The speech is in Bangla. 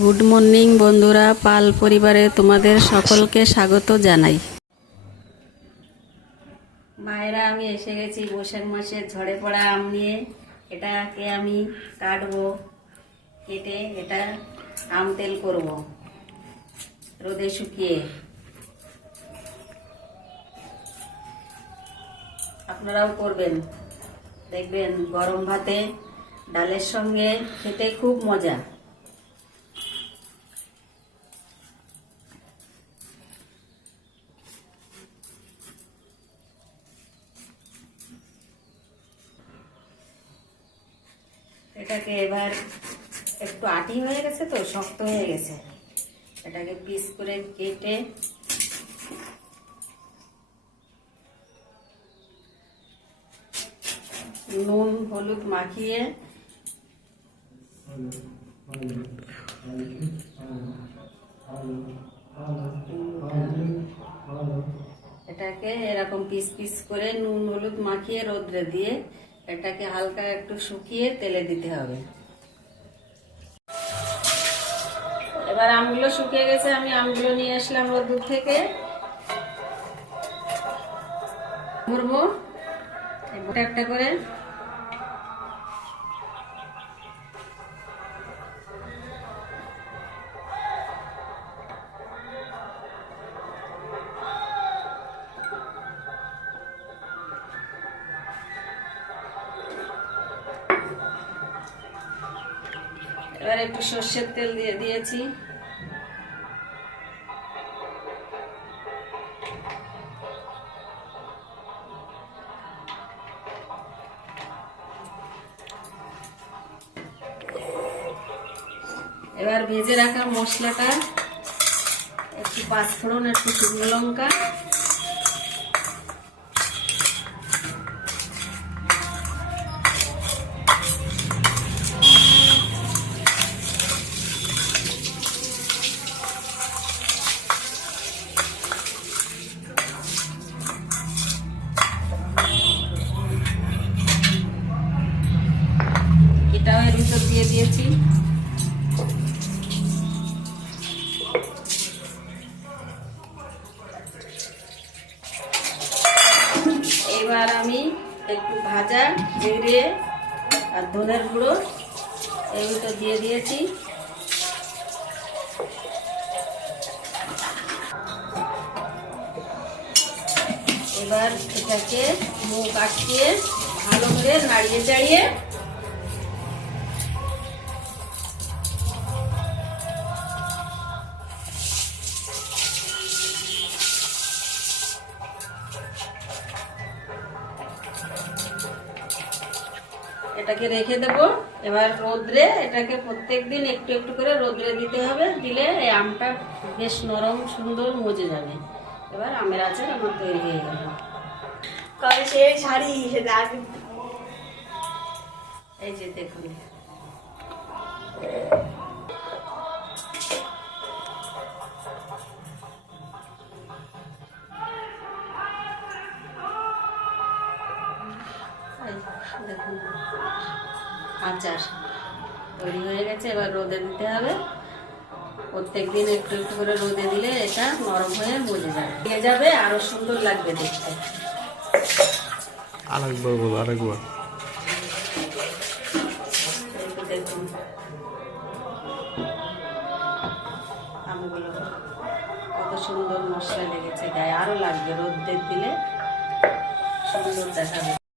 গুড মর্নিং বন্ধুরা, পাল পরিবারে তোমাদের সকলকে স্বাগত জানাই। মায়েরা, আমি এসে গেছি বৈশাখ মাসের ঝড়ে পড়া আম নিয়ে। এটাকে আমি কাটবো, কেটে এটা আম তেল করব, রোদে শুকিয়ে। আপনারাও করবেন। দেখবেন গরম ভাতে ডালের সঙ্গে খেতে খুব মজা। এটাকে এবার একটু আটি হয়ে গেছে তো, শক্ত হয়ে গেছে। এটাকে পিস করে কেটে নুন, হলুদ মাখিয়ে এটাকে এরকম পিস পিস করে নুন, হলুদ মাখিয়ে রোদ্রে দিয়ে এটাকে হালকা একটু শুকিয়ে তেলে দিতে হবে। এবার আমগুলো শুকিয়ে গেছে, আমি আমগুলো নিয়ে আসলাম রোদ্দুর থেকে। ভরবো একটা একটা করে এবার একটু সর্ষের তেল দিয়ে দিয়েছি। এবার ভেজে রাখা মশলাটা, একটু পাঁচফোড়ন, একটু শুকনো লঙ্কা। দিয়েছি। এবার আমি একটু ভাজা, জিরে আর ধনের গুঁড়ো ভিতর দিয়ে দিয়েছি। এবার এটাকে মুখ আটকিয়ে ভালো করে নাড়িয়ে চাড়িয়ে এটাকে রেখে দেব। এবার রোদ্রে এটাকে প্রত্যেকদিন একটু একটু করে রোদ্রে দিতে হবে। দিলে এই আমটা বেশ নরম সুন্দর মজে যাবে। এবার আমের আচার আমার তৈরি হয়ে গেল। কবে সে শাড়ি সেটা এই যে দেখুন। এই। দেখুন আচার। তৈরি হয়ে গেছে এবার রোদে দিতে হবে। প্রত্যেক দিন একটু একটু করে রোদে দিলে এটা নরম হয়ে মজে যাবে। দিয়ে যাবে আরও সুন্দর লাগবে দেখতে। আরেকবার বলো আরেকবার। দেখুন আমগুলো কত সুন্দর মশলা লেগেছে গায়ে আরও লাগবে রোদ্দের দিলে। সুন্দর দেখাবে।